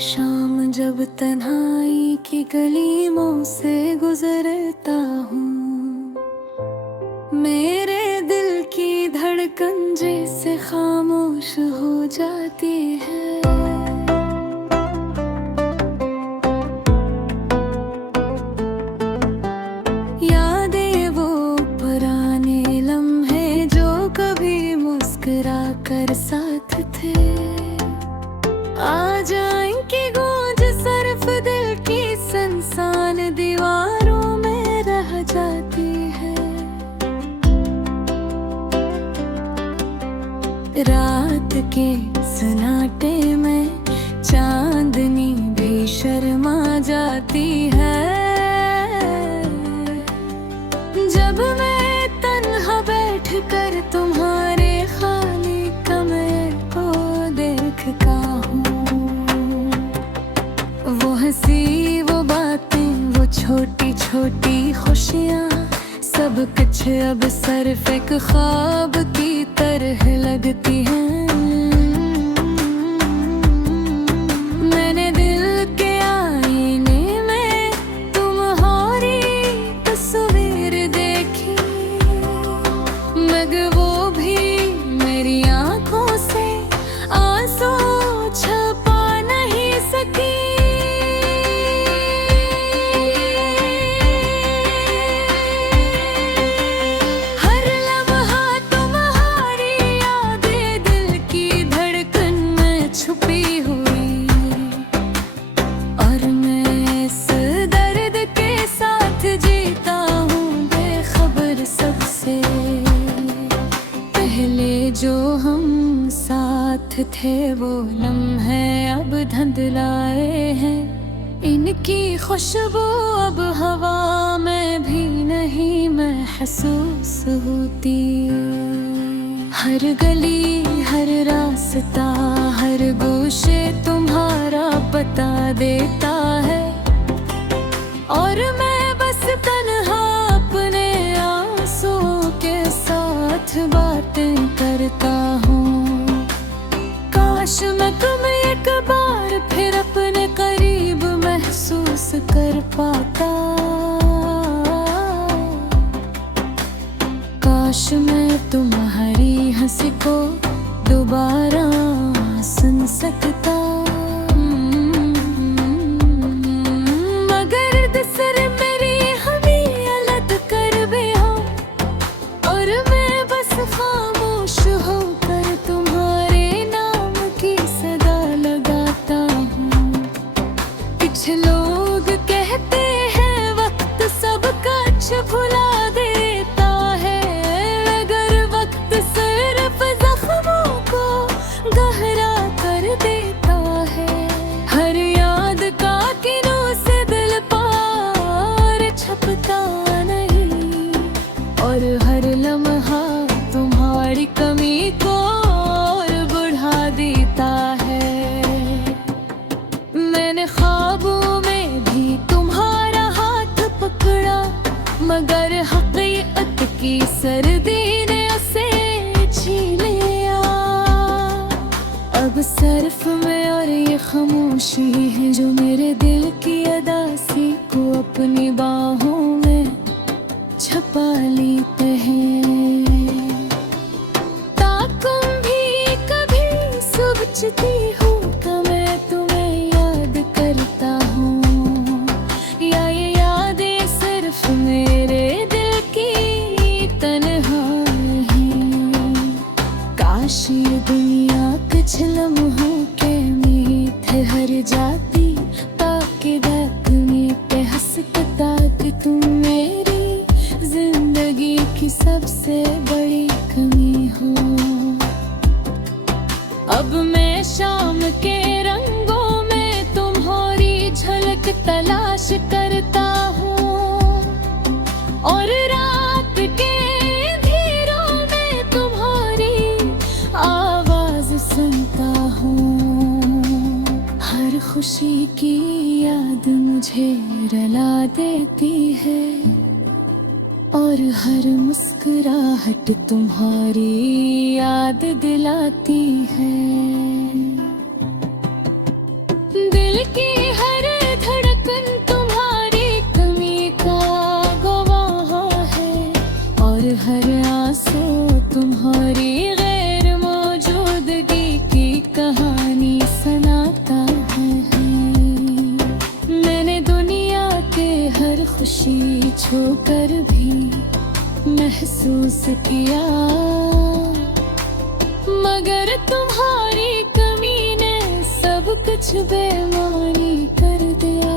शाम जब तन्हाई की गलीमों से गुजरता हूँ, मेरे दिल की धड़कन जैसे खामोश हो जाती है। यादें वो पुराने लम्हे जो कभी मुस्कुरा कर साथ थे, आ जाएंगी गूंज सिर्फ दिल की संसान दीवारों में रह जाती है। रात के सन्नाटे में चांदनी भी शर्मा जाती है। जब मैं तन्हा बैठ कर तुम्हारे खाली कमरे को देखता हूँ, वो हंसी वो बातें वो छोटी छोटी खुशियाँ सब कुछ अब सिर्फ एक ख्वाब की तरह लगती हैं। मैंने दिल के आईने में तुम्हारी तस्वीर देखी, मगर वो भी मेरी आंखों से आंसू छुपा नहीं सकी। हर लम्हा तुम्हारी यादें दिल की धड़कन में छुपी हुई, और मैं इस दर्द के साथ जीता हूँ बेखबर सबसे। पहले जो हम साथ थे वो लम्हे अब धुंधलाए हैं, इनकी खुशबू अब हवा में भी नहीं महसूस होती। हर गली हर रास्ता हर गोशे तुम्हारा पता देता है, और मैं बस तन्हा अपने आंसुओं के साथ बातें करता हूँ। काश मैं तुम्हें एक बार फिर अपने करीब महसूस कर पाता। काश मैं तुम्हारी हंसी को दोबारा सुन सकता। मगर दसर मेरी हमी अलग कर भी हो, और मैं बस खामोश होकर तुम्हारे नाम की सदा लगाता हूँ। कुछ लोग कहते हैं वक्त सब कुछ भुला देता है, मगर वक्त सिर्फ जख्मों को गहरा कर देता है। हर याद का किरणों से दिल पर छपता नहीं, और हर लम्हा तुम्हारी कमी को और बढ़ा देता है। मैंने ख्वाबों में भी तुम्हारा हाथ पकड़ा, मगर हकीकत की सर्दी ने उसे छीन लिया। अब सिर्फ मैं और ये खामोशी है जो मेरे दिल की अदासी को अपनी बाहों में छुपा लेते हैं। ताकुम भी कभी सोचती हूँ कि मैं तुम्हें याद करता हूँ, या ये यादें सिर्फ मेरे दिल की तन्हाई हैं। काश ये दुनिया कुछ लम्हों के मीठे हर जाती, ताकि देखने पे हंसता कि तुम मेरी जिंदगी की सबसे बड़ी कमी हो। अब मैं शाम के रंगों में तुम्हारी झलक तलाश करता हूँ, और रात के अंधेरों में तुम्हारी आवाज सुनता हूँ। हर खुशी की याद मुझे रुला देती है, और हर मुस्कुराहट तुम्हारी याद दिलाती है। दिल हर आंसू तुम्हारी गैर मौजूदगी की कहानी सुनाता है। मैंने दुनिया के हर खुशी छोकर भी महसूस किया, मगर तुम्हारी कमी ने सब कुछ बेमानी कर दिया।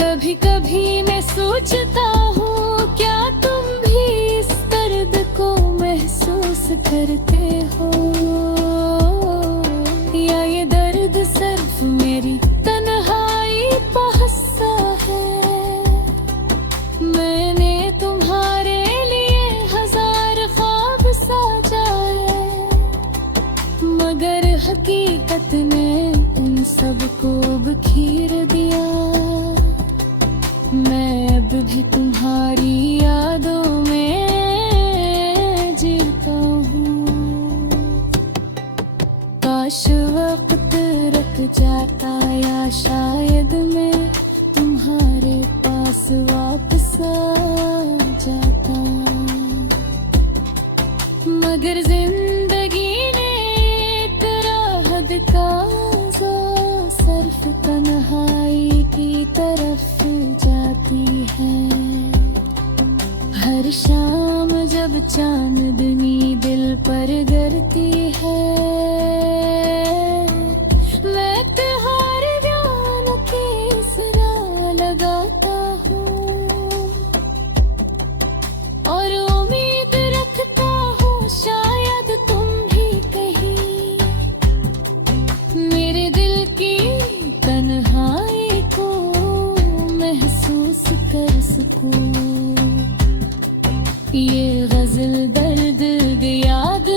कभी कभी मैं सोचता हूँ क्या तुम भी इस दर्द को महसूस करते हो, या ये दर्द सिर्फ मेरी तन्हाई का हिस्सा है। मैंने तुम्हारे लिए हजार ख्वाब सजाए, मगर हकीकत ने उन सबको बिखेर दिया। मैं अब भी तुम्हारी यादों में जीता हूँ। काश वक्त रुक जाता, या शायद मैं तुम्हारे पास वापस आ जाता, मगर जिंदगी ने एक राह दिखाया, सिर्फ तन्हाई की तरफ जाती है। हर शाम जब चांदनी दिल पर गिरती है, मैं तुम्हारे ध्यान की सराह लगाता हूँ और उम्मीद रखता हूँ शायद तुम भी कहीं मेरे दिल की तन्हाई को महसूस कर सकूं। ये गजल दर्द याद